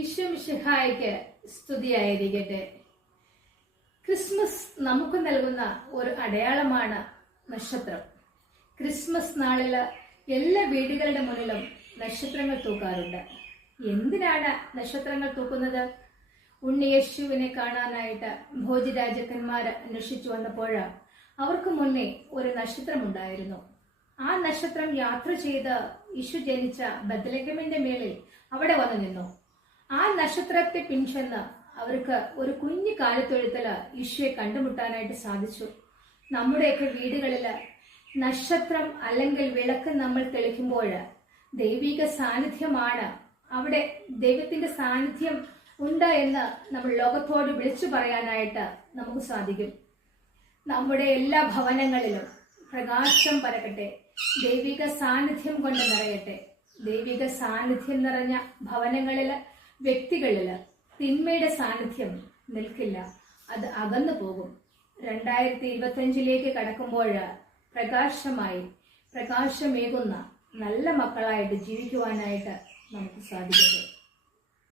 ഈശോമിശിഹായ്ക്ക് സ്തുതിയായിരിക്കട്ടെ. ക്രിസ്മസ് നമുക്ക് നൽകുന്ന ഒരു അടയാളമാണ് നക്ഷത്രം. ക്രിസ്മസ് നാളില് എല്ലാ വീടുകളുടെ മുന്നിലും നക്ഷത്രങ്ങൾ തൂക്കാറുണ്ട്. എന്തിനാണ് നക്ഷത്രങ്ങൾ തൂക്കുന്നത്? ഉണ്ണിയേശുവിനെ കാണാനായിട്ട് ഭോജരാജാക്കന്മാർ അന്വേഷിച്ചു വന്നപ്പോൾ അവർക്ക് മുന്നേ ഒരു നക്ഷത്രമുണ്ടായിരുന്നു. ആ നക്ഷത്രം യാത്ര ചെയ്ത് യേശു ജനിച്ച ബത്ലഹേമിന്റെ മേളിൽ അവിടെ വന്നു നിന്നു. ആ നക്ഷത്രത്തെ പിൻചെന്ന് അവർക്ക് ഒരു കുഞ്ഞു കാലത്തൊഴുത്തിൽ യേശുവെ കണ്ടുമുട്ടാനായിട്ട് സാധിച്ചു. നമ്മുടെയൊക്കെ വീടുകളിൽ നക്ഷത്രം അല്ലെങ്കിൽ വിളക്ക് നമ്മൾ തെളിക്കുമ്പോൾ ദൈവിക സാന്നിധ്യമാണ്, അവിടെ ദൈവത്തിന്റെ സാന്നിധ്യം ഉണ്ട് എന്ന് നമ്മൾ ലോകത്തോട് വിളിച്ചു പറയാനായിട്ട് നമുക്ക് സാധിക്കും. നമ്മുടെ എല്ലാ ഭവനങ്ങളിലും പ്രകാശം പരക്കട്ടെ, ദൈവിക സാന്നിധ്യം കൊണ്ട് നിറയട്ടെ. ദൈവിക സാന്നിധ്യം നിറഞ്ഞ ഭവനങ്ങളില്, വ്യക്തികളില് തിന്മയുടെ സാന്നിധ്യം നിൽക്കില്ല, അത് അകന്നു പോകും. 2025 കടക്കുമ്പോൾ പ്രകാശമായി പ്രകാശമേകുന്ന നല്ല മക്കളായിട്ട് ജീവിക്കുവാനായിട്ട് നമുക്ക് സാധിക്കട്ടെ.